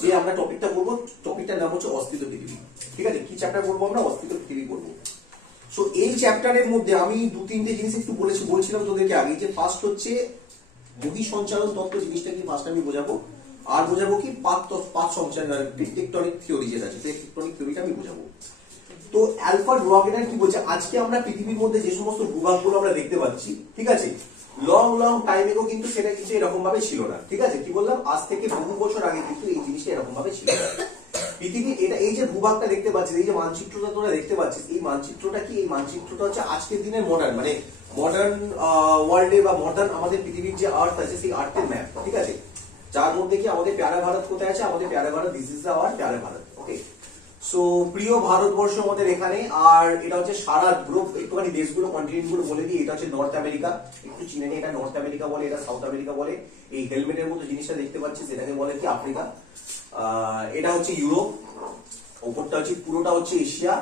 যে আমরা টপিকটা করবো, টপিকটার নাম হচ্ছে অস্থিত পৃথিবী। ঠিক আছে, কি চ্যাপ্টার করবো আমরা? অস্থিত পৃথিবী করবো। সো এই চ্যাপ্টারের মধ্যে আমি দু তিনটে জিনিস একটু বলছিলাম তোদেরকে আগে, যে ফার্স্ট হচ্ছে বহি সঞ্চালন তত্ত্ব জিনিসটা কি ফার্স্ট আমি বোঝাবো, আর বোঝাবো কি পাত সঞ্চালন টেকটনিক থিওরি যেটা আছে টেকটনিক থিওরিটা আমি বোঝাবো। তো অ্যালফ্রেড ওয়াগনার কি বলছে, আজকে আমরা পৃথিবীর মধ্যে যে সমস্ত ভূভাগগুলো আমরা দেখতে পাচ্ছি, ঠিক আছে, লং টাইম এগো কিন্তু সেটা কিছু এরকম ভাবে ছিল না। ঠিক আছে, কি বললাম, আজ থেকে বহু বছর আগে কিন্তু এই জিনিসটা এরকম ভাবে ছিল না। পৃথিবী এটা এই যে ভূভাগটা দেখতে পাচ্ছিস, এই যে মানচিত্রটা তোরা দেখতে পাচ্ছিস, এই মানচিত্রটা কি? এই মানচিত্রটা হচ্ছে আজকের দিনের মডার্ন ওয়ার্ল্ডে বা মডার্ন আমাদের পৃথিবীর যে আর্থ আছে সেই আর্থের ম্যাপ। ঠিক আছে, যার মধ্যে কি আমাদের প্যারা ভারত কোথায় আছে? আমাদের প্যারা ভারত, দিস ইজ আওয়ার প্যারা ভারত। ওকে, সো প্রিয় ভারতবর্ষ আমাদের এখানে। আর এটা হচ্ছে সারা গ্রুপ, একটুখানি দেশগুলো কন্টিনেন্ট গুলো বলে দিই। এটা হচ্ছে নর্থ আমেরিকা, একটু চিনে নিই, এটা নর্থ আমেরিকা বলে, এটা সাউথ আমেরিকা বলে। এই হেলমেটের মতো জিনিসটা দেখতে পাচ্ছিস এটাকে বলে কি? আফ্রিকা। এটা হচ্ছে ইউরোপ, ওপরটা হচ্ছে পুরোটা হচ্ছে এশিয়া।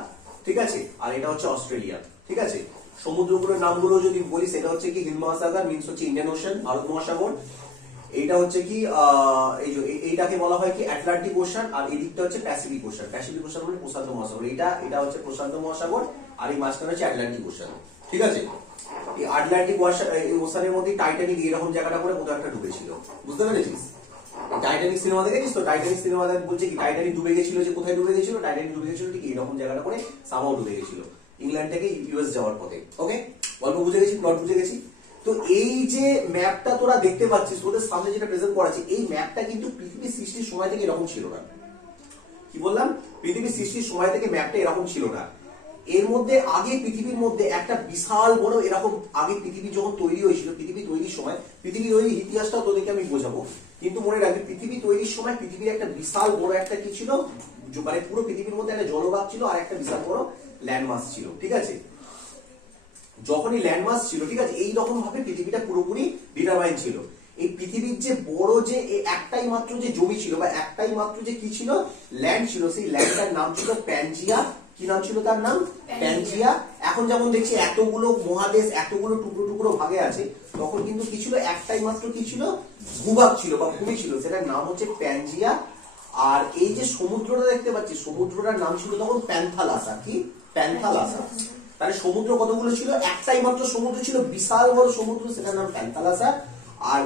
ঠিক আছে, আর এটা হচ্ছে অস্ট্রেলিয়া। ঠিক আছে, সমুদ্রগুলোর নামগুলো যদি বলি, সেটা হচ্ছে কি হিন্দ মহাসাগর মিনস হচ্ছে ইন্ডিয়ান ওশান, ভারত মহাসাগর। এইটা হচ্ছে কি এইটাকে বলা হয় কি আটলান্টিক ওশান, আর এই দিকটা হচ্ছে প্যাসিফিক ওশান। প্যাসিফিক ওশান মানে প্রশান্ত মহাসাগর, এটা হচ্ছে প্রশান্ত মহাসাগর, আর এই মাঝখানে হচ্ছে আটলান্টিক ওশান। ঠিক আছে, এই আটলান্টিক ওশানের মধ্যে টাইটানিক এরকম জায়গাটা করে কোথাও একটা ডুবেছিল, বুঝতে পেরেছিস? টাইটানিক সিনেমা দেখেছিস তো? টাইটানিক সিনেমা বলছে কি টাইটানিক ডুবে গেছিল, যে কোথায় ডুবে গেছিল? টাইটানিক ডুবে গেছিল ঠিক এরকম জায়গাটা করে সামাও ডুবে গেছিল, ইংল্যান্ড থেকে ইউএস যাওয়ার পথে। ওকে, গল্প বুঝে গেছি, প্লট বুঝে গেছি। তো এই যে ম্যাপটা তোরা দেখতে পাচ্ছিস, ওদের সামনে যেটা প্রেজেন্ট করা আছে, এই ম্যাপটা কিন্তু পৃথিবীর সৃষ্টির সময় থেকে এরকম ছিল না। কি বললাম? পৃথিবীর সৃষ্টির সময় থেকে ম্যাপটা এরকম ছিল না। এর মধ্যে আগে পৃথিবীর মধ্যে একটা বিশাল বড় এরকম, আগে পৃথিবী যখন তৈরি হয়েছিল, পৃথিবী তৈরির সময়, পৃথিবী তৈরির ইতিহাসটাও তোদেরকে আমি বোঝাবো, কিন্তু মনে রাখবি পৃথিবী তৈরির সময় পৃথিবীর একটা বিশাল বড় একটা কি ছিল, মানে পুরো পৃথিবীর মধ্যে একটা জলভাগ ছিল আর একটা বিশাল বড় ল্যান্ডমাস ছিল। ঠিক আছে, যখনই ল্যান্ডমাস ছিল, ঠিক আছে, এইরকম ভাবে পৃথিবীটা পুরোপুরি ডিটারমাইন ছিল। এই পৃথিবীর যে বড় যে একটাই মাত্র যে জমি ছিল, বা একটাই মাত্র যে কি ছিল, ল্যান্ড ছিল, সেই ল্যান্ডটার নাম ছিল প্যানজিয়া। কি নাম ছিল তার? নাম প্যানজিয়া। এখন যেমন দেখছি এতগুলো মহাদেশ, এতগুলো টুকরো টুকরো ভাগে আছে, তখন কিন্তু কি ছিল? একটাই মাত্র কি ছিল? ভূভাগ ছিল বা ভূমি ছিল, সেটার নাম হচ্ছে প্যানজিয়া। আর এই যে সমুদ্রটা দেখতে পাচ্ছি, সমুদ্রটার নাম ছিল তখন প্যান্থালাসা। কি? প্যান্থালাসা। তাহলে সমুদ্র কতগুলো ছিল? একটাই মাত্র সমুদ্র ছিল, বিশাল বড় সমুদ্র, সেটার নাম প্যান্থালাসা। আর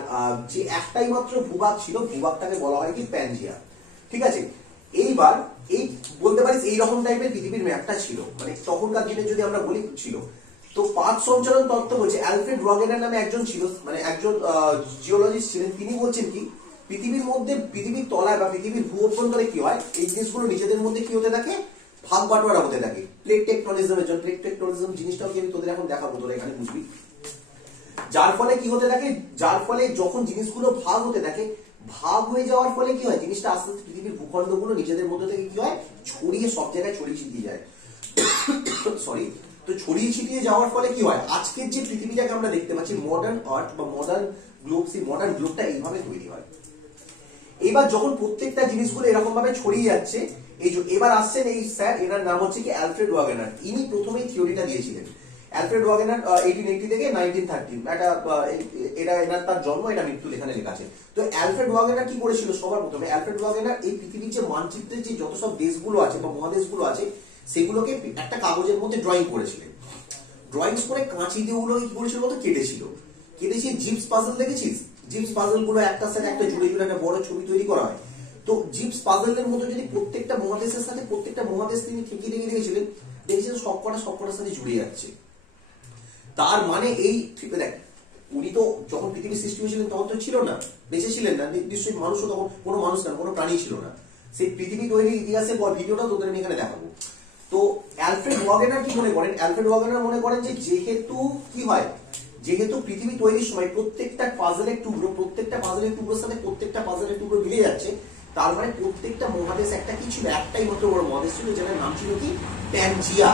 যে একটাই মাত্র ভূভাগ ছিল, ভূভাগটাকে বলা হয় কি? প্যানজিয়া। ঠিক আছে, এইবার এই বলতে পারিস এইরকম টাইপের পৃথিবীর ম্যাপটা ছিল, মানে তখনকার দিনে যদি আমরা বলি ছিল। তো পাত সঞ্চালন তত্ত্ব বলছে, অ্যালফ্রেড ওয়াগনার নামে একজন ছিল, মানে একজন জিওলজিস্ট ছিলেন। তিনি বলছেন কি পৃথিবীর মধ্যে, পৃথিবীর তলায় বা পৃথিবীর ভূ অভ্যন্তরে কি হয়, এই জিনিসগুলো নিজেদের মধ্যে কি হতে থাকে? ভাগ বাটোয়ারা হতে থাকে। প্লেট টেকটোনিজমের জন্য, প্লেট টেকটোনিজম জিনিসটাও কি আমি তোদের এখন দেখাবো, তোরা এখানে বুঝবি। যার ফলে কি হতে থাকে, যার ফলে যখন জিনিসগুলো ভাগ হতে থাকে, ভাগ হয়ে যাওয়ার ফলে কি হয়, জিনিসটা আস্তে আস্তে পৃথিবীর ভূখণ্ডগুলো নিজেদের মধ্যে থেকে কি হয়, ছড়িয়ে সব জায়গায় ছড়িয়ে ছিটিয়ে যায়। সরি, তো ছড়িয়ে ছিটিয়ে যাওয়ার ফলে কি হয়, আজকের যে পৃথিবীটাকে আমরা দেখতে পাচ্ছি, মডার্ন আর্থ বা মডার্ন গ্লোব, সেই মডার্ন গ্লোবটা এইভাবে তৈরি হয়। এবার যখন প্রত্যেকটা জিনিসগুলো এরকম ভাবে ছড়িয়ে যাচ্ছে, এই যে এবার আসছেন এই স্যার, এনার নাম হচ্ছে কি অ্যালফ্রেড ওয়াগনার। ইনি প্রথমেই থিওরিটা দিয়েছিলেন। অ্যালফ্রেড ওয়াগনার 1880 থেকে 1913, এটা এনার তার জন্ম, এটা মৃত্যু এখানে লেখা আছে। তো অ্যালফ্রেড ওয়াগনার কি করেছিল? সবার প্রথমে অ্যালফ্রেড ওয়াগনার এই পৃথিবীর যে মানচিত্রের যে যত সব দেশগুলো আছে বা মহাদেশগুলো আছে, সেগুলোকে একটা কাগজের মধ্যে ড্রয়িং করেছিলেন। ড্রয়িংস করে কাঁচি দিয়ে ওগুলো কি করেছিল বলতো? কেটেছিল। কেটেছি জিপস পাজল দেখেছিস? জিপস পাজল গুলো একটার সাথে একটা জুড়ে জুড়ে একটা বড় ছবি তৈরি করা হয়। তো জিপস পাজলের মতো যদি প্রত্যেকটা মহাদেশের সাথে প্রত্যেকটা মহাদেশ তিনি ঠেকিয়ে রেখে দিয়েছিলেন, দেখেছিলেন সবকটার সাথে জুড়ে যাচ্ছে। তার মানে এই দেখ, উনি তো যখন পৃথিবী সৃষ্টি হয়েছিলেন তখন তো ছিল না, বেঁচে ছিলেন না, নিশ্চয়ই মানুষও তখন কোনো মানুষ না, কোনো প্রাণী ছিল না। সেই পৃথিবী তৈরির ইতিহাসের ভিডিওটা তোদের আমি এখানে দেখাবো। তো অ্যালফ্রেড ওয়াগনার কি মনে করেন? অ্যালফ্রেড ওয়াগনার মনে করেন যে যেহেতু কি হয়, যেহেতু পৃথিবী তৈরির সময় প্রত্যেকটা পাজলের টুকরোর সাথে প্রত্যেকটা পাজলের টুকরো মিলে যাচ্ছে, তার মানে প্রত্যেকটা মহাদেশ একটা কি ছিল? একটাই মাত্র বড় মহাদেশ ছিল, যেটার নাম ছিল কি? প্যানজিয়া।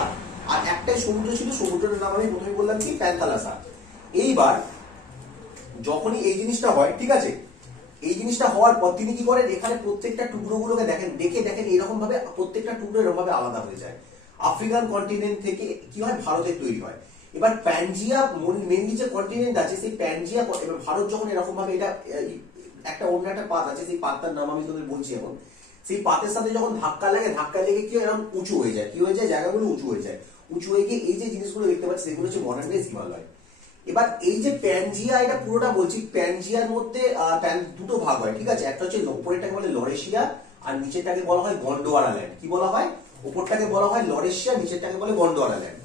আর একটাই সমুদ্র ছিল, সমুদ্রের নাম আমি প্রথমে বললাম কি? প্যান্থালাসা। এইবার যখনই এই জিনিসটা হয়, ঠিক আছে, এই জিনিসটা হওয়ার পর তিনি কি করেন, এখানে প্রত্যেকটা টুকরোগুলোকে দেখেন এরকম ভাবে প্রত্যেকটা টুকরো এরকম ভাবে আলাদা হয়ে যায়। আফ্রিকান কন্টিনেন্ট থেকে কি হয়, ভারতের তৈরি হয়। এবার প্যানজিয়া মেনলি যে কন্টিনেন্ট আছে, সেই প্যানজিয়া, এবার ভারত যখন এরকম ভাবে এটা একটা অন্য একটা পাত আছে, সেই পাতটার নাম আমি তোদের বলছি এখন। সেই পাতের সাথে যখন ধাক্কা লেগে কি এরকম উঁচু হয়ে যায়, কি হয়ে যায়, জায়গাগুলো উঁচু হয়ে যায়, উঁচু হয়ে গিয়ে এই যে জিনিসগুলো দেখতে পাচ্ছি সেগুলো হচ্ছে মডার্ন ডে হিমালয়। এবার এই যে প্যানজিয়া, এটা পুরোটা বলছি, প্যানজিয়ার মধ্যে দুটো ভাগ হয়, ঠিক আছে। একটা হচ্ছে উপরেরটাকে বলে লরেশিয়া আর নিচেরটাকে বলা হয় গন্ডোয়ারা ল্যান্ড। কি বলা হয়? উপরটাকে বলা হয় লরেশিয়া, নিচেরটাকে বলে গন্ডোয়ারা ল্যান্ড।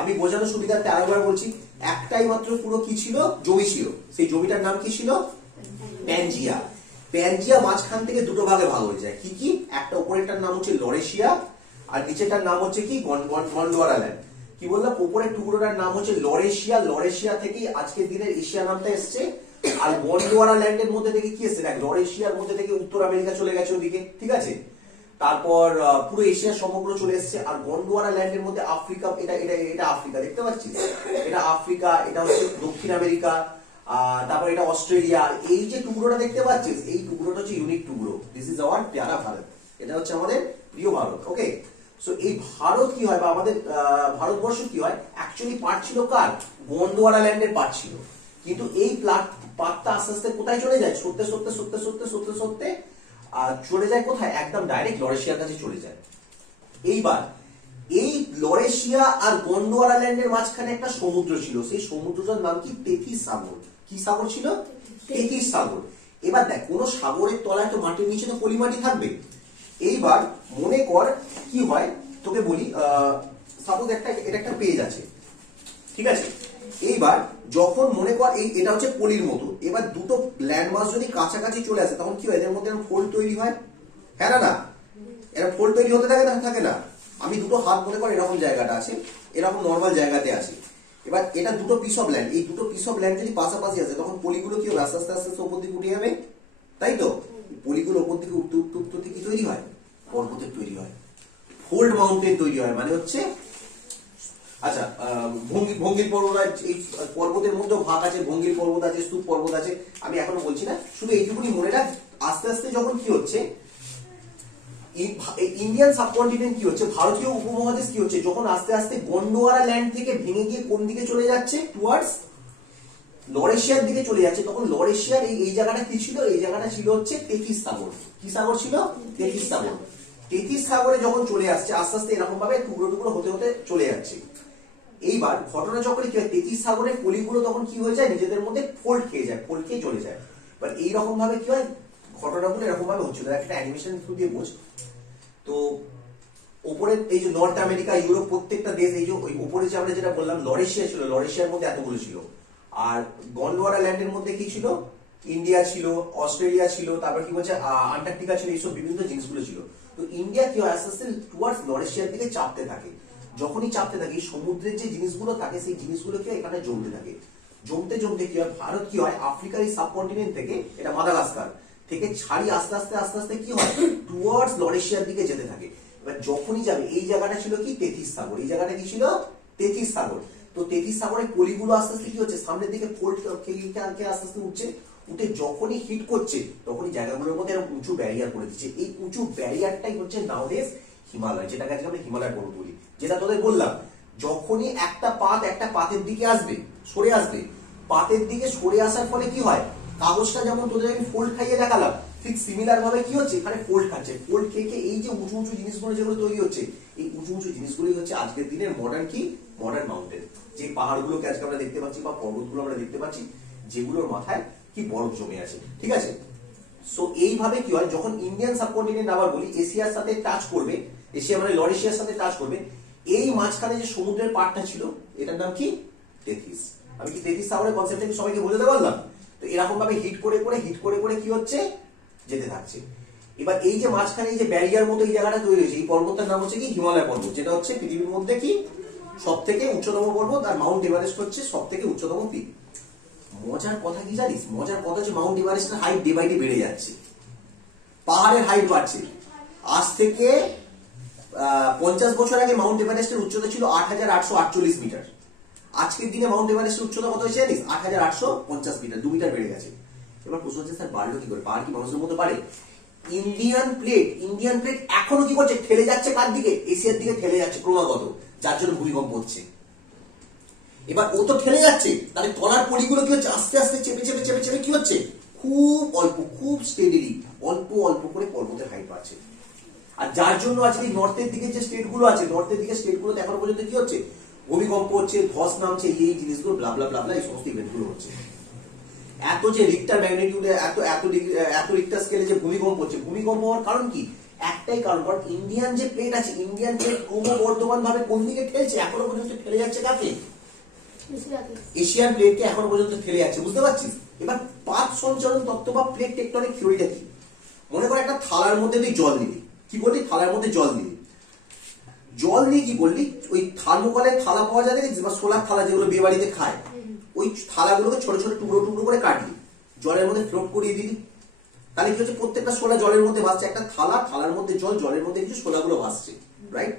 আমি বোঝানোর সুবিধার্থে আরেকবার বলছি, একটাই মাত্র পুরো কি ছিল, জমি ছিল, সেই জমিটার নাম কি ছিল, প্যানজিয়া। প্যানজিয়া মাঝখান থেকে দুটো ভাগে ভাগ হয়ে যায়, কি কি, একটা উপরেরটার নাম হচ্ছে লরেশিয়া আর নিচেরটার নাম হচ্ছে কি গন্ডোয়ারা ল্যান্ড। কি বললাম, উপরের টুকরোটার নাম হচ্ছে লরেশিয়া, লরেশিয়া থেকেই আজকের দিনের এশিয়া নামটা এসছে। আর গন্ডোয়ারা ল্যান্ডের মধ্যে থেকে কি এসছে, দেখ লরেশিয়ার মধ্যে থেকে উত্তর আমেরিকা চলে গেছে ওদিকে, ঠিক আছে, তারপর পুরো এশিয়ার সমগ্র চলে এসছে। আর গন্ডোয়ারা ল্যান্ডের মধ্যে আফ্রিকা, এটা এটা এটা আফ্রিকা, দেখতে পাচ্ছিস, এটা আফ্রিকা, এটা হচ্ছে দক্ষিণ আমেরিকা, তারপর এটা অস্ট্রেলিয়া। এই যে টুকরোটা দেখতে পাচ্ছিস, এই টুকরোটা হচ্ছে ইউনিক টুকরো, দিস ইজ আওয়ার প্যারা ভারত, এটা হচ্ছে আমাদের প্রিয় ভারত। ওকে, সো এই ভারত কি হয়, বা আমাদের ভারতবর্ষ কি হয়, অ্যাকচুয়ালি পার্ট ছিল কার, গন্ডোয়ারা ল্যান্ডের পার্ট ছিল। কিন্তু এই পার্টটা আস্তে আস্তে কোথায় চলে যায়, সরতে সরতে সরতে সরতে সরতে সরতে চলে যায় কোথায়, একদম ডাইরেক্ট লরেশিয়ার কাছে চলে যায়। এইবার এই লরেশিয়া আর গন্ডোয়ারা ল্যান্ডের মাঝখানে একটা সমুদ্র ছিল, সেই সমুদ্রটার নাম কি, তেথিস সাগর। কি সাগর ছিল, তেথিস সাগর। এবার দেখ, কোন সাগরের তলায় তো মাটির নিচে তো পলিমাটি থাকবে। এইবার মনে কর কি হয়, তোকে বলি, সাপোজ এটা একটা পেজ আছে, ঠিক আছে। এইবার যখন মনে কর এটা হচ্ছে পলির মতো, এবার দুটো ল্যান্ডমাস যদি কাছাকাছি চলে আসে তখন কি হয়, এদের মধ্যে ফোল্ড তৈরি হয়, হ্যাঁ না, এরা ফোল্ড তৈরি হতে থাকে না। আমি দুটো হাত মনে কর এরকম জায়গাটা আছে, এরকম নর্মাল জায়গাতে আছে। এবার এটা দুটো পিস অফ ল্যান্ড, এই দুটো পিস অফ ল্যান্ড যদি পাশাপাশি আসে তখন পলিগুলো কি হবে, আস্তে আস্তে আস্তে আস্তে উপর দিকে উঠে যাবে, তাই তো। পলিগুলো উপর দিকে উঠতে উঠতে উঠতে কি তৈরি হয়, পর্বতের তৈরি হয়, ফোল্ড মাউন্টেন তৈরি হয়। মানে হচ্ছে, আচ্ছা, ভঙ্গির পর্বত, এই পর্বতের মধ্যেও ভাগ আছে, ভঙ্গির পর্বত আছে, স্তূপ পর্বত আছে, আমি এখনো বলছি না, শুধু এইটুকুনি মনে রাখ। আস্তে আস্তে যখন কি হচ্ছে, ইন্ডিয়ান সাবকন্টিনেন্ট কি হচ্ছে, ভারতীয় উপমহাদেশ কি হচ্ছে, যখন আস্তে আস্তে গন্ডোয়ারা ল্যান্ড থেকে ভেঙে গিয়ে কোন দিকে চলে যাচ্ছে, টুয়ার্ডস লরেশিয়ার দিকে চলে যাচ্ছে, তখন লরেশিয়ার এই জায়গাটা কি ছিল, এই জায়গাটা ছিল হচ্ছে তেথিস সাগর। কি সাগর ছিল, তেথিস সাগর। তেথিস সাগরে যখন চলে আসছে আস্তে আস্তে এরকম ভাবে টুকরো টুকরো হতে হতে চলে যাচ্ছে। এইবার ঘটনা চক্রে কি হয়, তেথিস সাগরের পলিগুলো তখন কি হয়ে যায়, নিজেদের মধ্যে ফোল্ড খেয়ে যায়, ফোল্ড খেয়ে চলে যায়। এবার এইরকম ভাবে কি হয়, ঘটনাগুলো এরকম ভাবে হচ্ছিল, একটা অ্যানিমেশন থ্রু দিয়ে বোঝ। তো উপরে এই যে নর্থ আমেরিকা, ইউরোপ, প্রত্যেকটা দেশ, এই যে উপরে যে আমরা যেটা বললাম লরেশিয়া ছিল, লরেশিয়ার মধ্যে এতগুলো ছিল। আর গন্ডোয়ারা ল্যান্ডের মধ্যে কি ছিল, ইন্ডিয়া ছিল, অস্ট্রেলিয়া ছিল, তারপর কি বলছে আন্টার্কটিকা ছিল, এইসব বিভিন্ন জিনিসগুলো ছিল। তো ইন্ডিয়া কি হয়, আস্তে আস্তে টুয়ার্ডস লরেশিয়ার দিকে চাপতে থাকে। যখনই চাপতে থাকে, সমুদ্রের যে জিনিসগুলো থাকে সেই জিনিসগুলো কি এখানে জমতে থাকে, জমতে জমতে কি হয়, ভারত কি হয়, আফ্রিকার এই সাবকন্টিনেন্ট থেকে, এটা মাদাগাস্কার থেকে ছাড়িয়ে আস্তে আস্তে আস্তে আস্তে কি হয়, টুয়ার্ডস লরেশিয়ার দিকে যেতে থাকে। এবার যখনই যাবে, এই জায়গাটা ছিল কি, তেথিস সাগর, এই জায়গাটা কি ছিল, তেথিস সাগর। তো তেথিস সাগরের পলিগুলো আস্তে আস্তে কি হচ্ছে, সামনের দিকে ফোল্ড আস্তে আস্তে উঠছে, উঠে যখনই হিট করছে তখনই জায়গাগুলোর মধ্যে এরকম উঁচু ব্যারিয়ার করে দিচ্ছে। এই উঁচু ব্যারিয়ারটাই হচ্ছে নাউডেজ হিমালয়, যেটাকে আজকে আমরা হিমালয় পর্বত বলি। যেটা তোদের বললাম, যখনই একটা পাতের দিকে আসবে, সরে আসবে, পাতের দিকে সরে আসার ফলে কি হয়, কাগজটা যেমন তোদের আমি ফোল্ড খাইয়ে দেখালাম, ঠিক সিমিলার ভাবে কি হচ্ছে, এখানে ফোল্ড খাচ্ছে, ফোল্ড খেয়ে এই যে উঁচু উঁচু জিনিসগুলো যেগুলো তৈরি হচ্ছে, এই উঁচু উঁচু জিনিসগুলোই হচ্ছে আজকের দিনের মডার্ন কি, মডার্ন মাউন্টেন। যে পাহাড়গুলোকে আজকে আমরা দেখতে পাচ্ছি বা পর্বতগুলো আমরা দেখতে পাচ্ছি, যেগুলোর মাথায় কি বরফ জমে আছে, ঠিক আছে। সো এইভাবে কি হয়, যখন ইন্ডিয়ান সাবকন্টিনেন্ট আবার বলি এশিয়ার সাথে টাচ করবে, এশিয়া মানে লরেশিয়ার সাথে টাচ করবে, এই মাঝখানে যে সমুদ্রের পাড়টা ছিল এটার নাম কি, তেথিস। আমি কি তেথিস সাগরের কনসেপ্টটা কি সবাইকে বোঝাতে পারলাম? তো এরকম ভাবে হিট করে করে কি হচ্ছে, যেতে থাকছে। এবার এই যে মাঝখানে এই যে ব্যারিয়ার মতো এই জায়গাটা তৈরি হয়েছে, এই পর্বতটার নাম হচ্ছে কি, হিমালয় পর্বত, যেটা হচ্ছে পৃথিবীর মধ্যে কি সব থেকে উচ্চতম পর্বত, আর মাউন্ট এভারেস্ট হচ্ছে সব থেকে উচ্চতম পিক। মজার কথা কি জানিস, মজার কথা হচ্ছে মাউন্ট এভারেস্টের হাইট ডে বাই ডে বেড়ে যাচ্ছে, পাহাড়ের হাইট বাড়ছে। আজ থেকে 50 বছর আগে মাউন্ট এভারেস্টের উচ্চতা ছিল 8848 মিটার। আজকের দিনে মাউন্ট এভারেস্টের উচ্চতা কত হয়েছে জানিস, 8850 মিটার, 2 মিটার বেড়ে গেছে। এবার প্রশ্ন হচ্ছে স্যার বাড়লো কি করে, পাহাড় কি মানুষের মতো বাড়ে? ইন্ডিয়ান প্লেট এখনো কি করছে, ঠেলে যাচ্ছে কার দিকে, এশিয়ার দিকে ঠেলে যাচ্ছে ক্রমাগত, যার জন্য ভূমিকম্প হচ্ছে। এবার ও তো ঠেলে যাচ্ছে, তাহলে তলার পলিগুলো কি হচ্ছে, আস্তে আস্তে চেপে চেপে চেপে চেপে কি হচ্ছে, খুব স্টেডিলি অল্প অল্প করে পর্বতের হাইট বাড়ছে। আর যার জন্য আজকে এই নর্থের দিকে যে স্টেটগুলো আছে, নর্থের দিকে স্টেটগুলোতে এখনো পর্যন্ত কি হচ্ছে, ভূমিকম্প হচ্ছে, ধস নামছে, এই জিনিসগুলো ব্লা ব্লা ব্লা ব্লা, এই সমস্ত ইভেন্টগুলো হচ্ছে। এত যে রিক্টার ম্যাগনিটিউডে এত রিক্টার স্কেলে যে ভূমিকম্প হচ্ছে, ভূমিকম্প হওয়ার কারণ কি? একটাই কারণ, ইন্ডিয়ান যে প্লেট আছে, ইন্ডিয়ান প্লেট ক্রমবর্ধমান ভাবে কোন দিকে ঠেলছে, এখনো পর্যন্ত ঠেলে যাচ্ছে কাকে? এশিয়ান প্লেটকে এখনো পর্যন্ত ঠেলে যাচ্ছে, বুঝতে পারছিস? এবার পাত সঞ্চালন তত্ত্ব বা প্লেট টেকটনিক থিওরিটা কি? মনে কর একটা থালার মধ্যে তুই জল নিবি, কি বললি? থালার মধ্যে জল নিবি, জল নিয়ে কি করলি, ওই থার্মোকলের থালা পাওয়া যায় দেখেছিস, বা সোলার থালা যেগুলো বিয়ে বাড়িতে খায়, ওই থালাগুলোকে ছোট ছোট টুকরো টুকরো করে কাটলি, জলের মধ্যে ফ্লোট করিয়ে দিলি, তাহলে কি হচ্ছে, প্রত্যেকটা শোলা জলের মধ্যে ভাসছে। একটা থালার মধ্যে জল, জলের মধ্যে কিছু শোলাগুলো ভাসছে, রাইট?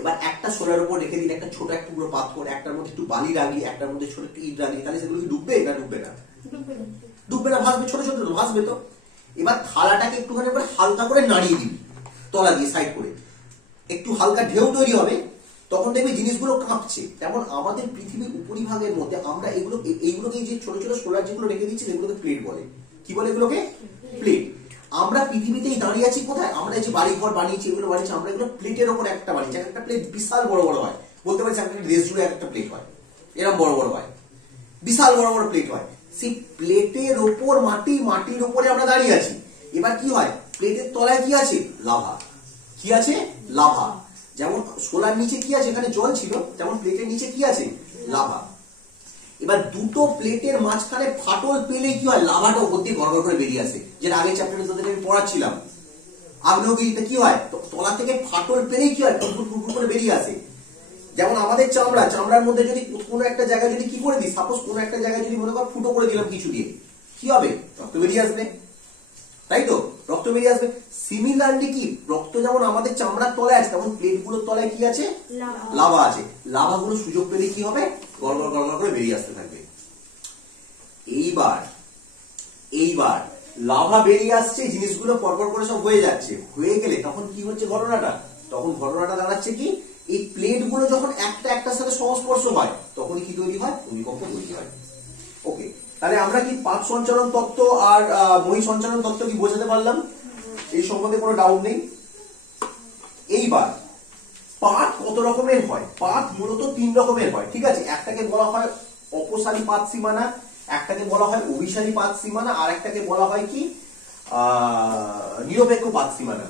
এবার একটা শোলার উপর রেখে দিলে একটা ছোট এক টুকরো পাথর, একটার মধ্যে একটু বালি রাখলি, একটার মধ্যে ছোট একটু ইট রাখলি, তাহলে সেগুলো কি ডুববে না ডুববে না? ডুববে না, ভাসবে, ছোট ছোট ভাসবে তো। এবার থালাটাকে একটুখানি করে হালকা করে নাড়িয়ে দিবি, তলা দিয়ে সাইড করে, একটু হালকা ঢেউ তৈরি হবে, তখন দেখবি জিনিসগুলো কাঁপছে। তেমন আমাদের পৃথিবীর উপরিভাগের মধ্যে আমরা এইগুলোকে যে ছোট ছোট সোলার যেগুলো রেখে দিচ্ছি, এগুলোকে প্লেট বলে। কি বলে এগুলোকে? প্লেট। আমরা পৃথিবীতেই দাঁড়িয়ে আছি কোথায়? আমরা এই যে বাড়ি ঘর বানিয়েছি, এগুলো বানিয়েছি, আমরা এগুলো প্লেটের ওপর একটা বানিয়েছি। একটা প্লেট বিশাল বড় বড় হয়, বলতে পারছি একটা দেশ জুড়ে একটা প্লেট হয়, এরকম বড় বড় হয়, বিশাল বড় বড় প্লেট হয়। সেই প্লেটের ওপর মাটির ওপরে আমরা দাঁড়িয়ে আছি। এবার কি হয়, প্লেটের তলায় কি আছে? লাভা। কি আছে? লাভা। যেমন সোলার নিচে কি আছে, এখানে জল ছিল, যেমন প্লেটের নিচে কি আছে? লাভা। এবার দুটো প্লেটের মাঝখানে ফাটল পেলে কি হয়, লাভাটা উপর দিয়ে গড়গড় করে বেরিয়ে আসে। যেটা আগের চ্যাপ্টারে তোদের আমি পড়াচ্ছিলাম, আগ্নেয়গিরিতে কি হয়, তলা থেকে ফাটল পেলেই কি হয়, টুকরো টুকরো করে বেরিয়ে আসে। যেমন আমাদের চামড়ার মধ্যে যদি কোনো একটা জায়গায় যদি কি করে দিই, সাপোজ কোনো একটা জায়গায় যদি মনে কর ফুটো করে দিলাম কিছু দিয়ে, কি হবে? রক্ত বেরিয়ে আসবে, তাই তো? রক্ত বেরিয়ে আসবে। সিমিলারলি কি, রক্ত যেমন আমাদের চামড়ার তলায় আছে, তেমন প্লেটগুলোর তলায় কি আছে? লাভা আছে। লাভাগুলো সুযোগ পেলে কি হবে, গড়গড় গড়গড় করে বেরিয়ে আসতে থাকবে। এইবার লাভা বেরিয়ে আসছে, জিনিসগুলো পরপর করে সব হয়ে যাচ্ছে। হয়ে গেলে তখন কি হচ্ছে ঘটনাটা? তখন ঘটনাটা দাঁড়াচ্ছে কি, এই প্লেটগুলো যখন একটা একটার সাথে সংস্পর্শ হয়, তখন কি তৈরি হয়? ভূমিকম্প তৈরি হয়। ওকে, তাহলে আমরা কি পাত সঞ্চালন তত্ত্ব আর বহি সঞ্চালন তত্ত্ব কি বোঝাতে পারলাম? এই সম্বন্ধে কোনো ডাউট নেই। এইবার পাত কত রকমের হয়? পাত মূলত 3 রকমের হয়, ঠিক আছে? একটাকে বলা হয় অপসারী পাত সীমানা, একটাকে বলা হয় অভিসারী পাত সীমানা, আর একটাকে বলা হয় কি নিরপেক্ষ পাত সীমানা।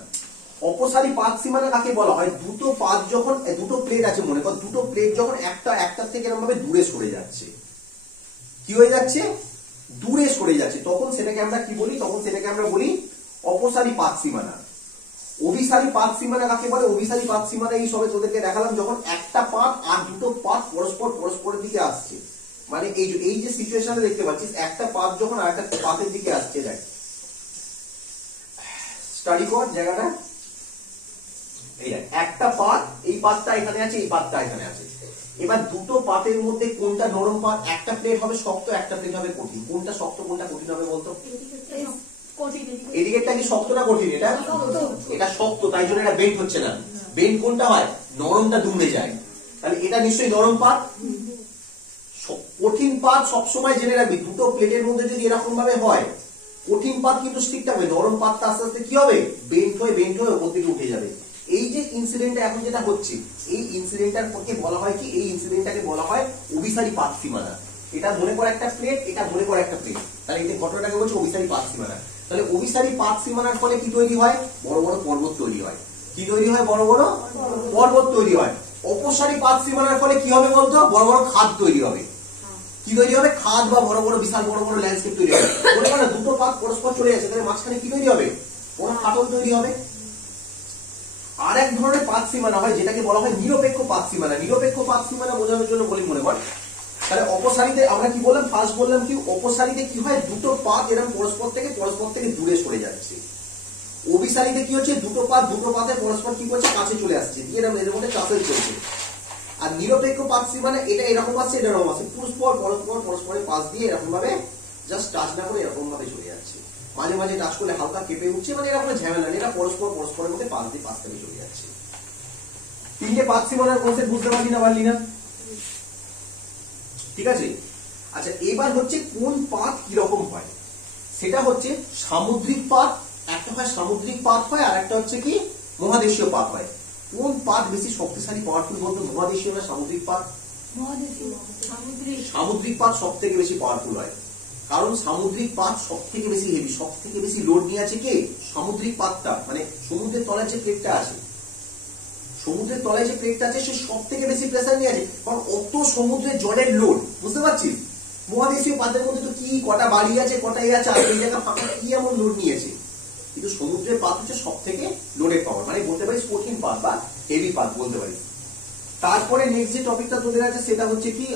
অপসারী পাত সীমানা কাকে বলা হয়? দুটো পাত যখন, দুটো প্লেট আছে মনে কর, দুটো প্লেট যখন একটার থেকে এরকম ভাবে দূরে সরে যাচ্ছে, কি হয়ে যাচ্ছে? দূরে সরে যাচ্ছে, তখন সেটাকে আমরা কি বলি? তখন সেটাকে আমরা বলি অপসারী পাত সীমানা। অভিসারী পাত সীমানা কাকে বলে? অভিসারী পাত সীমানা এই সবে তোদেরকে দেখালাম, যখন একটা পাত আর দুটো পাত পরস্পরের দিকে আসছে, মানে এই যে সিচুয়েশনে দেখতে পাচ্ছিস, একটা পাত যখন আর একটা পাতের দিকে আসছে, দেখ স্টাডি কর জায়গাটা, এই দেখ একটা পাত, এই পাতটা এখানে আছে, এই পাতটা এখানে আছে। এবার দুটো পাতের মধ্যে কোনটা নরম পাত? একটা প্লেট হবে শক্ত, একটা প্লেট হবে কঠিন। কোনটা শক্ত কোনটা কঠিন হবে বলতো? এদিকেরটা কি শক্ত না কঠিন? এটা শক্ত, তাই জন্য এটা বেন্ড হচ্ছে না। বেন্ড কোনটা হয়? নরমটা দুমড়ে যায়। তাহলে এটা নিশ্চয়ই নরম পাত। কঠিন পাত সবসময় জেনে রাখবি, দুটো প্লেটের মধ্যে যদি এরকম ভাবে হয়, কঠিন পাত কিন্তু স্টিক থাকবে, নরম পাতটা আস্তে আস্তে কি হবে, বেন্ড হয়ে ওপর দিকে উঠে যাবে। এই যে ইনসিডেন্টটা এখন যেটা হচ্ছে, এই ইনসিডেন্টটাকে বলা হয় কি, এই ইনসিডেন্টটাকে বলা হয় অভিসারী পাত সীমানা। এটা মনে করে একটা প্লেট, এটা মনে করে একটা প্লেট, তাহলে এই ঘটনাটাকে বলছে অভিসারী পাত সীমানা। তাহলে অভিসারী পাত সীমানার ফলে কি তৈরি হয়? বড় বড় পর্বত তৈরি হয়। কি তৈরি হয়? বড় বড় পর্বত তৈরি হয়। অপসারী পাত সীমানার ফলে কি হবে বলতো? বড় বড় খাদ তৈরি হবে। কি তৈরি হবে? খাদ বা বড় বড় বিশাল বড় বড় ল্যান্ডস্কেপ তৈরি হবে। মনে করো দুটো পাত পরস্পর চলে যাচ্ছে, তাহলে মাঝখানে কি তৈরি হবে? বড় ফাটল তৈরি হবে। আর এক ধরনের পাত সীমানা হয় যেটাকে বলা হয় নিরপেক্ষ পাত সীমানা। নিরপেক্ষ পাত সীমানা বোঝানোর জন্য বলি মনে কর, তাহলে অপসারীতে আমরা কি বললাম? ফার্স্ট বললাম কি, অপসারীতে কি হয়? দুটো পাত এরকম পরস্পর থেকে দূরে সরে যাচ্ছে। অভিসারীতে কি হচ্ছে? দুটো পাতে পরস্পর কি করছে? কাছে চলে আসছে, এরকম এর মধ্যে চাপের চলছে। আর নিরপেক্ষ পাত সীমানা এটা এরকম আছে, এটা এরকম আছে, পরস্পরের পাশ দিয়ে এরকম ভাবে জাস্ট টাচ না করে এরকম ভাবে চলে যাচ্ছে। মাঝে মাঝে টাচ করলে হালকা কেঁপে উঠছে, মানে এরকম ঝামেলা নেই, এটা পরস্পরের মধ্যে পাশ থেকে চলে যাচ্ছে। তিনটে পাত সীমানার কনসেপ্ট বুঝতে পারলি না? ঠিক আছে। আচ্ছা, এবার হচ্ছে কোন পাত কিরকম হয়। সেটা হচ্ছে সামুদ্রিক পাত, একটা হয় সামুদ্রিক পাত হয়, আর একটা হচ্ছে কি মহাদেশীয় পাত হয়। কোন পাত বেশি শক্তিশালী পাওয়ারফুল বলতো, মহাদেশীয় না সামুদ্রিক পাত? সামুদ্রিক পাত সব থেকে বেশি পাওয়ারফুল হয়, কারণ সামুদ্রিক পাত সব থেকে বেশি হেভি, সব থেকে বেশি লোড নিয়ে আছে কে? সামুদ্রিক পাতটা, মানে সমুদ্রের তলায় যে প্লেটটা আছে, সমুদ্রের তলায় যে প্লেটটা আছে সে সব থেকে বেশি প্রেসার নিয়ে আছে, কারণ অত সমুদ্রের জলের লোড, বুঝতে পারছিস? মহাদেশীয় পাতের মধ্যে তো কি কটা বাড়ি আছে, কটা আছে, আর এই জায়গা ফাঁকা কি এমন লোড নিয়েছে, কিন্তু সমুদ্রের পাত হচ্ছে সব থেকে লোডেড পাওয়ার, মানে বলতে পারিস কঠিন পাত বা হেভি পাত বলতে পারিস। তারপরে নেক্সট যে টপিকটা তোদের আছে সেটা হচ্ছে কি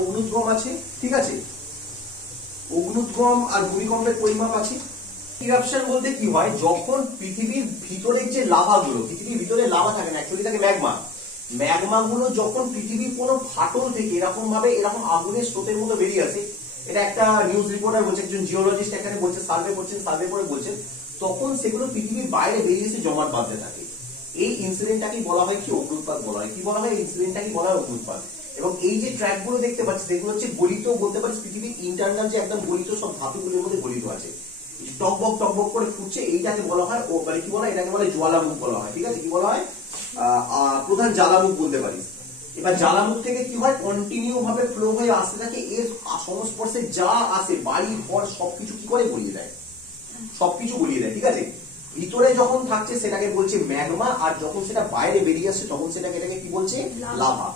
অগ্নুদ্গম আছে, ঠিক আছে, অগ্নুদ্গম আর ভূমিকম্পের পরিমাপ আছে। ইরাপশন বলতে কি হয়, যখন পৃথিবীর ভিতরে যে লাভাগুলো, পৃথিবীর ভিতরে লাভা থাকে না, অ্যাকচুয়ালি থাকে ম্যাগমা, ম্যাগমা গুলো যখন পৃথিবীর কোনো ফাটল থেকে এরকম ভাবে এরকম আগুনের স্রোতের মতো বেরিয়ে আসে, এটা একটা নিউজ রিপোর্টার বলছে, একজন জিওলজিস্ট এখানে বলছে, সার্ভে করছেন, সার্ভে করে বলছেন, তখন সেগুলো পৃথিবীর বাইরে বেরিয়ে এসে জমাট বাঁধতে থাকে। এই ইনসিডেন্টটাকে বলা হয় কি অগ্নুৎপাত বলা হয়। কি বলা হয়? ইনসিডেন্টটাকে বলা হয় অগ্নুৎপাত। এবং এই যে ট্র্যাক গুলো দেখতে পাচ্ছি সেগুলো হচ্ছে গলিত, বলতে পারিস পৃথিবীর ইন্টারনাল যে একদম গলিত সব ধাতুগুলোর মধ্যে গলিত আছে, টকবক টকবক করে ফুটছে, এইটাকে বলা হয় ও, মানে কি বলা হয়, এটাকে বলা হয় জ্বালামুখ বলা হয়, ঠিক আছে, কি বলা হয়, প্রধান জ্বালামুখ বলতে পারিস। এবার জ্বালামুখ থেকে কি হয়, কন্টিনিউ ভাবে ফ্লো হয়ে আসতে থাকে, এর সংস্পর্শে যা আসে বাড়ি ঘর সবকিছু কি করে গলিয়ে দেয়, সবকিছু গলিয়ে দেয়, ঠিক আছে। ভিতরে যখন থাকছে সেটাকে বলছে ম্যাগমা, আর যখন সেটা বাইরে বেরিয়ে আসছে তখন সেটাকে এটাকে কি বলছে, লাভা।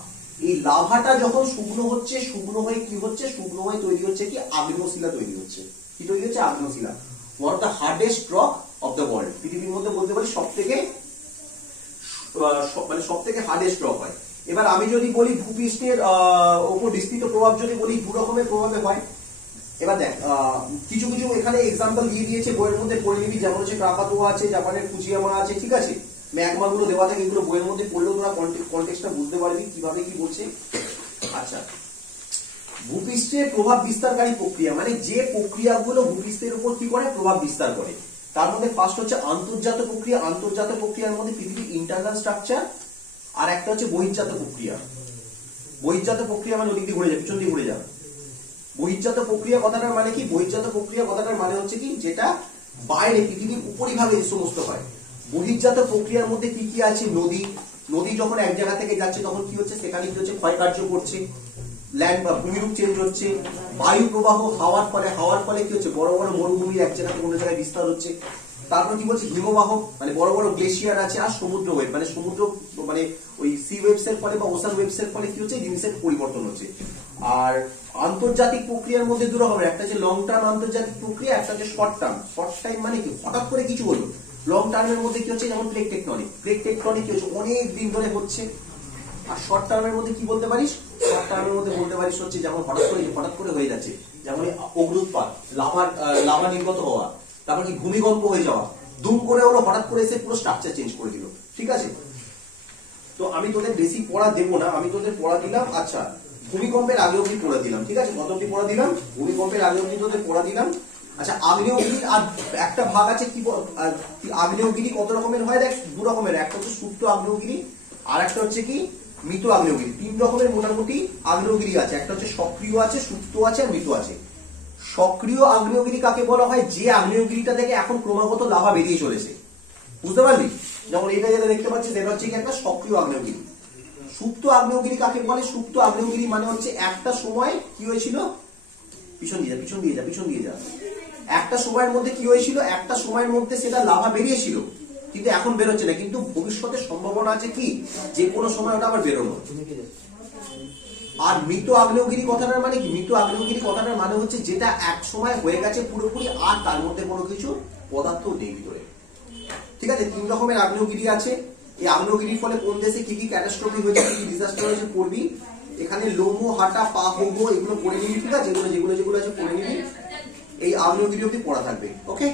এই লাভাটা যখন শুকনো হচ্ছে, শুকনো হয়ে কি হচ্ছে, শুকনো হয়ে তৈরি হচ্ছে কি আগ্নেয়শিলা তৈরি হচ্ছে। কি তৈরি হচ্ছে? আগ্নেয়শিলা। One of the hardest rock of the world, পৃথিবীর মধ্যে বলতে পারি সব থেকে মানে সব থেকে হার্ডেস্ট রক হয়। এবার আমি যদি বলি ভূপৃষ্ঠের উপর বিস্তৃত প্রভাব যদি বলি, দু রকমের প্রভাবে হয়। এবার দেখ কিছু কিছু এখানে এক্সাম্পল দিয়ে দিয়েছে বইয়ের মধ্যে, পড়ে নিবি, যেমন হচ্ছে ক্রাকাতোয়া আছে, জাপানের ফুজিয়ামা আছে, ঠিক আছে, ম্যাগমা গুলো দেওয়া থাকে, এগুলো বইয়ের মধ্যে পড়লেও তোরা কনটেক্সটটা বুঝতে পারবি কিভাবে কি বলছে। আচ্ছা, ভূপৃষ্ঠের প্রভাব বিস্তারকারী প্রক্রিয়া, মানে যে প্রক্রিয়াগুলো ভূপৃষ্ঠের উপর কি করে, প্রভাব বিস্তার করে, তার মধ্যে ফার্স্ট হচ্ছে আন্তর্জাত প্রক্রিয়া। আন্তর্জাত প্রক্রিয়ার মধ্যে পৃথিবীর ইন্টারনাল স্ট্রাকচার, আর একটা হচ্ছে বহির্জাত প্রক্রিয়া। বহির্জাত প্রক্রিয়া মানে ওদিক দিয়ে ঘুরে যাবে, পিছন দিয়ে ঘুরে যাবে। বহির্জাত প্রক্রিয়া কথাটার মানে কি? বহির্জাত প্রক্রিয়া কথাটার মানে হচ্ছে কি, যেটা বাইরে পৃথিবীর উপরিভাগে যে সমস্ত হয়। বহির্জাত প্রক্রিয়ার মধ্যে কি কি আছে? নদী, নদী যখন এক জায়গা থেকে যাচ্ছে তখন কি হচ্ছে, সেখানে কি হচ্ছে, ক্ষয় কার্য করছে, ল্যান্ড বা ভূমিরূপ চেঞ্জ হচ্ছে, বায়ু প্রবাহ, হাওয়ার ফলে কি হচ্ছে, বড় বড় মরুভূমি এক জায়গা থেকে অন্য জায়গায় বিস্তার হচ্ছে। তারপর কি বলছে, হিমবাহ, মানে বড় বড় গ্লেশিয়ার আছে, আর সমুদ্র ওয়েভ, মানে সমুদ্র, মানে ওই সি ওয়েভস এর ফলে বা ওশান ওয়েভস এর ফলে কি হচ্ছে, জিনিসের পরিবর্তন হচ্ছে। আর আন্তর্জাতিক প্রক্রিয়ার মধ্যে দু রকমের, একটা হচ্ছে লং টার্ম আন্তর্জাতিক প্রক্রিয়া, একটা হচ্ছে শর্ট টার্ম। শর্ট টাইম মানে কি, হঠাৎ করে কিছু হলো। লং টার্মের মধ্যে কি হচ্ছে, যেমন প্লেট টেকটনিক, প্লেট টেকটনিক কি হচ্ছে, অনেক দিন ধরে হচ্ছে। আর শর্ট টার্মের মধ্যে কি বলতে পারিস, শর্ট টার্মের মধ্যে বলতে পারিস হচ্ছে যেমন হঠাৎ করে হয়ে যাচ্ছে, যেমন অগ্নুৎপাত, লাভা নির্গত হওয়া, তারপর কি ভূমিকম্প হয়ে যাওয়া, দুম করে হলো, হঠাৎ করে এসে পুরো স্ট্রাকচার চেঞ্জ করে দিল, ঠিক আছে। তো আমি তোদের বেশি পড়া দেবো না, আমি তোদের পড়া দিলাম। আচ্ছা, ভূমিকম্পের আগে অব্দি পড়া দিলাম, ঠিক আছে, কত অব্দি পড়া দিলাম, ভূমিকম্পের আগে অব্দি তোদের পড়া দিলাম। আচ্ছা, আগ্নেয়গিরি আর একটা ভাগ আছে কি, আগ্নেয়গিরি কত রকমের হয়, দেখ দু রকমের, একটা হচ্ছে সুপ্ত আগ্নেয়গিরি, আর একটা হচ্ছে কি মৃত আগ্নেয়গিরি। তিন রকমের মোটামুটি আগ্নেয়গিরি আছে, একটা হচ্ছে সক্রিয় আছে, সুপ্ত আছে, আর মৃত আছে। সক্রিয় আগ্নেয়গিরি কাকে বলা হয়, যে আগ্নেয়গিরিটা থেকে এখন ক্রমাগত লাভা বেরিয়ে চলেছে, বুঝতে পারলি, যেমন এটা যেটা দেখতে পাচ্ছিস এটা হচ্ছে কি একটা সক্রিয় আগ্নেয়গিরি। সুপ্ত আগ্নেয়গিরি কাকে বলে, সুপ্ত আগ্নেয়গিরি মানে হচ্ছে একটা সময় কি হয়েছিল, পিছন দিয়ে যা, একটা সময়ের মধ্যে কি হয়েছিল, একটা সময়ের মধ্যে সেটা লাভা বেরিয়েছিল, কিন্তু এখন বেরোচ্ছে না, কিন্তু ভবিষ্যতে সম্ভাবনা আছে কি যে কোনো সময় ওটা আবার বেরোনো। আর মৃত আগ্নেয়গিরি কথাটার মানে কি, মৃত আগ্নেয়গিরি কথাটার মানে হচ্ছে যেটা এক সময় হয়ে গেছে পুরোপুরি, আর তার মধ্যে কোনো কিছু পদার্থ নেই ভিতরে, ঠিক আছে। তিন রকমের আগ্নেয়গিরি আছে। এই আগ্নেয়গিরির ফলে কোন দেশে কি কি ক্যাটাস্ট্রফি হয়েছে, কি কি ডিজাস্টার হয়েছে পড়বি। এখানে লোমো, হাটা, পা, হোগো এগুলো পড়ে নিবি, ঠিক আছে, যেগুলো আছে পড়ে নিবি। এই আগ্নেয়গিরি অব্দি পড়া থাকবে, ওকে।